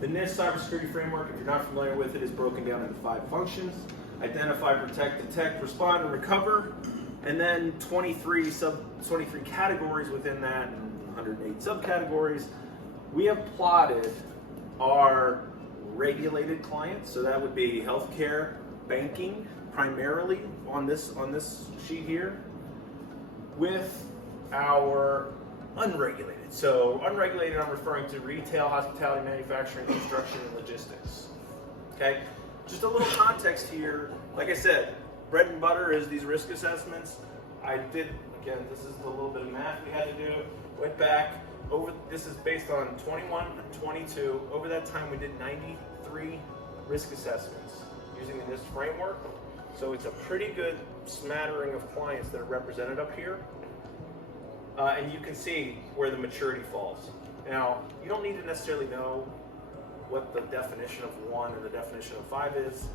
The NIST cybersecurity framework, if you're not familiar with it, is broken down into 5 functions: identify, protect, detect, respond, and recover, and then 23 categories within that, and 108 subcategories. We have plotted our regulated clients, so that would be healthcare, banking, primarily on this sheet here, with our unregulated. So unregulated, I'm referring to retail, hospitality, manufacturing, construction, and logistics. Okay, just a little context here. Like I said, bread and butter is these risk assessments. I did, again, this is a little bit of math we had to do. Went back over, this is based on 21 and 22. Over that time, we did 93 risk assessments using the NIST framework. So it's a pretty good smattering of clients that are represented up here. And you can see where the maturity falls. Now, you don't need to necessarily know what the definition of 1 and the definition of 5 is,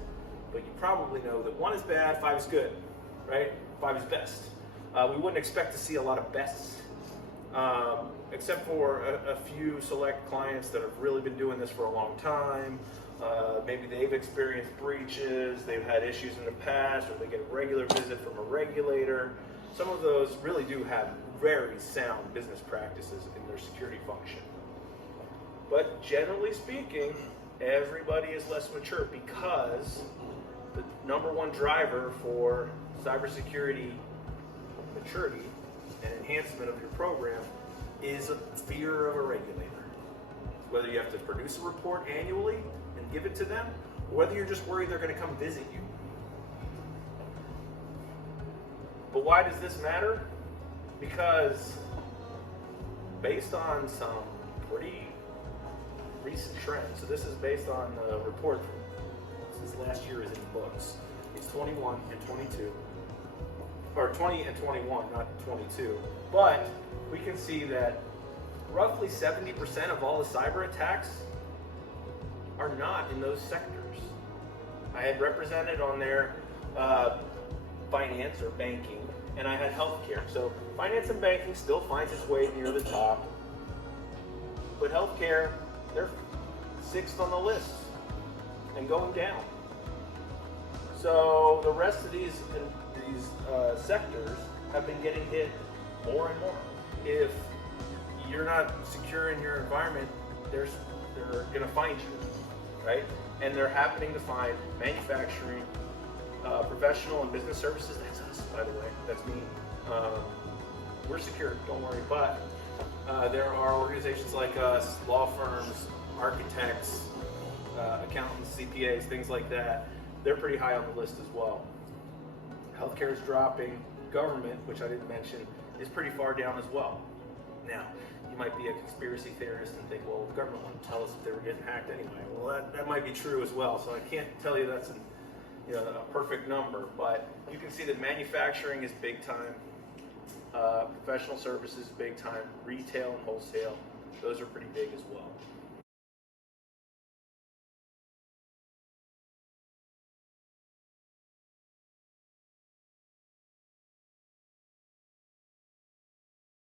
but you probably know that 1 is bad, 5 is good, right? 5 is best. We wouldn't expect to see a lot of bests, except for a few select clients that have really been doing this for a long time. Maybe they've experienced breaches, they've had issues in the past, or they get a regular visit from a regulator. Some of those really do have very sound business practices in their security function. But generally speaking, everybody is less mature because the number one driver for cybersecurity maturity and enhancement of your program is a fear of a regulator. Whether you have to produce a report annually and give it to them, or whether you're just worried they're going to come visit you. But why does this matter? Because based on some pretty recent trends, so this is based on a report from this last year is in the books. It's 21 and 22, or 20 and 21, not 22. But we can see that roughly 70% of all the cyber attacks are not in those sectors. I had represented on there finance or banking, and I had healthcare. So finance and banking still finds its way near the top, but healthcare, they're 6th on the list and going down. So the rest of these sectors have been getting hit more and more. If you're not secure in your environment, they're going to find you, right? And they're happening to find manufacturing, professional and business services. That's us, by the way. That's me. We're secure, don't worry. But there are organizations like us, law firms, architects, accountants, CPAs, things like that. They're pretty high on the list as well. Healthcare is dropping. Government, which I didn't mention, is pretty far down as well. Now, you might be a conspiracy theorist and think, well, the government wouldn't tell us if they were getting hacked anyway. Well, that might be true as well. So I can't tell you that's a perfect number, but you can see that manufacturing is big time, professional services big time, retail and wholesale, those are pretty big as well.